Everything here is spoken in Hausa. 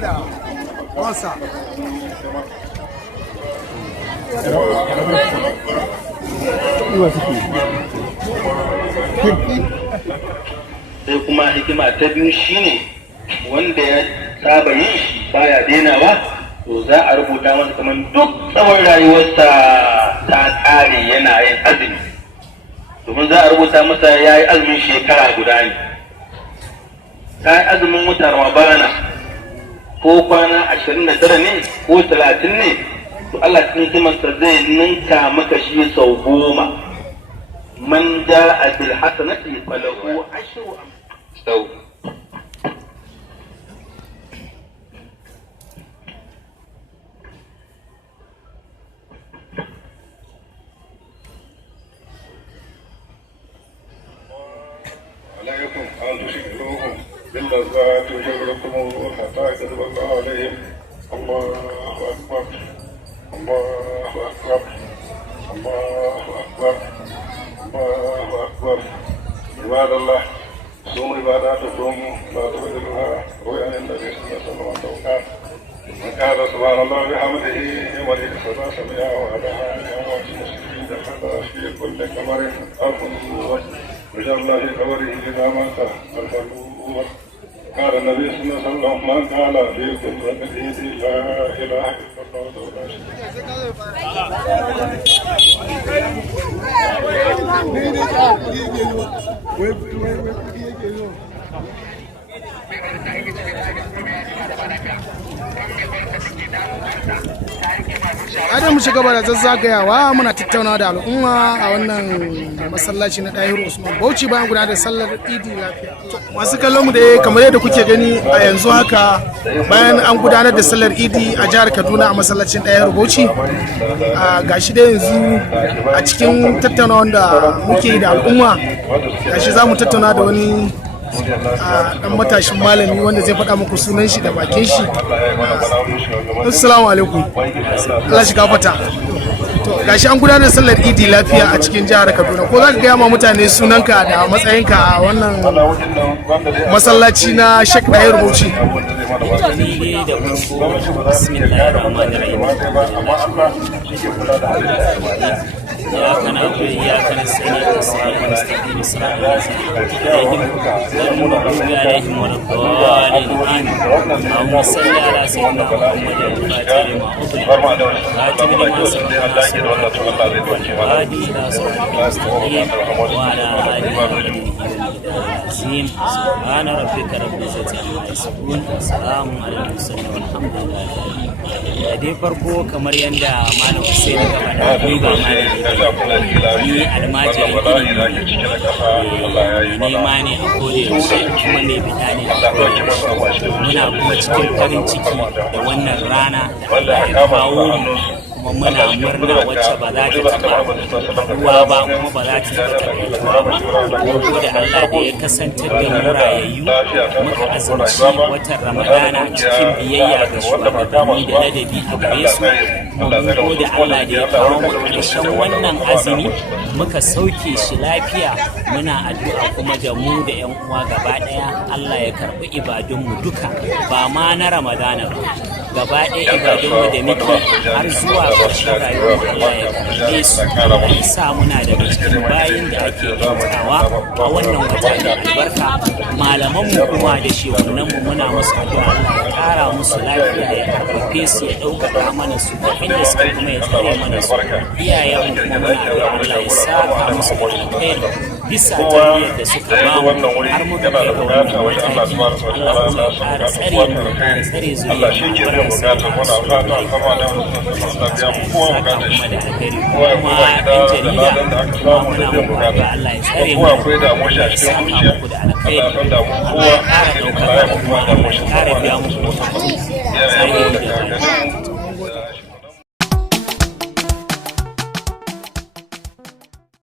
da wasa. Sai kuma hikima ta biyu shine wanda ya saba yin shi baya dainawa, to za a rubuta masa kamar duk tsawon rayuwarsa ta ƙare yana yin azumi, domin za a rubuta masa ya yi azumin shekara guda ne. Ta yi azumin wata ramadana ko kwana 29 ne ko 30 ne, to Allah cikin hikimarsa zai ninka maka shi sau 10. Man ja'a bil hasanati falahu ashru amthal. عليكم أن تشكروهم باللذات وجبركم حتى يكتب الله عليهم. الله أكبر الله أكبر الله أكبر الله أكبر. عباد الله، صوم عباداتكم لا تبدلها رؤيا النبي صلى الله عليه وسلم. من قال سبحان الله بحمده ولد صلى سمعه وهداها لأموات المسلمين دخل في كل كمر أرض وجعل الله في قبره إذا مات الفلور. قال النبي صلى الله عليه وسلم: من قال في كل حديث لا إله إلا الله ولا شريك له. Adam mu shiga da zazzagayawa muna tattaunawa da al'umma a wannan masallaci na Dahiru Usman Bauchi bayan gudanar da sallar Idi lafiya. Masu kallon mu da kamar yadda kuke gani a yanzu haka bayan an gudanar da sallar Idi a jihar Kaduna a masallacin Dahiru Bauchi, gashi da yanzu a cikin tattaunawa da muke yi da al'umma, gashi za mu tattauna da wani dan matashin malami wanda zai faɗa muku sunan shi da bakin shi. Assalamu alaikum. Allah shi gafata. To gashi an gudanar da sallar Idi lafiya a cikin jihar Kaduna. Ko za ka gaya ma mutane sunanka da matsayinka a wannan masallaci na Sheikh Dahiru Bauchi? إياك نعبد وإياك نستعين الصراط المستقيم صراط الذين أنعمت عليهم ولا الضالين آمين. اللهم صل على سيدنا محمد الفاتح لما أغلق خاتم لما سبق ناصر والهادي إلى صراطك المستقيم وعلى آله وصحبه العظيم. سبحان ربك رب العزة عما يصفون وسلام على المرسلين والحمد لله. dai farko kamar yadda malam Hussein ya faɗa ni ba malami ni almajiri ne nema ne a koda yaushe kuma mai bida ne muna kuma cikin farin ciki da wannan rana da Allah ya kawo kuma muna murna wacce ba za ta taɓa ruwa ba kuma ba za ta taɓa ko da Allah da ya kasantar da mu rayayyu muka azumci watan Ramadana cikin biyayya ga shugabanni da ladabi a gare su, kuma ko da Allah da ya kawo mu ƙarshen wannan azumi muka sauke shi lafiya. Muna addu'a kuma da mu da 'yan uwa gaba ɗaya Allah ya karɓi ibadunmu duka, ba ma na Ramadana ba, gaba ɗaya ibadunmu da muke har zuwa ƙarshen rayuwar Allah ya karɓe su, ya sa muna daga cikin bayin da ake yantawa a wannan wata da albarka. Malamanmu kuma da shehunanmu muna musu addu'a Allah ya ƙara musu lafiya, ya karfafe su, ya ɗaukaka mana su da inda suka kuma ya tsare mana su. Iyayenmu kuma muna addu'a Allah ya saka musu da alkhairi bisa tarbiyyar da suka ba mu har muka kai ga wannan mataki. Allah kuma ya ƙara tsare mu, ya ƙara tsare zuriyar mu, ya ƙara saka musu da alkhairi kuma da alheri. Kuma ɗan jarida kuma muna muku addu'a Allah ya tsare mu, ya saka muku da alkhairi, Allah ya ƙara ɗaukaka kuma Allah ya ƙara biya muku bukatu. Sai da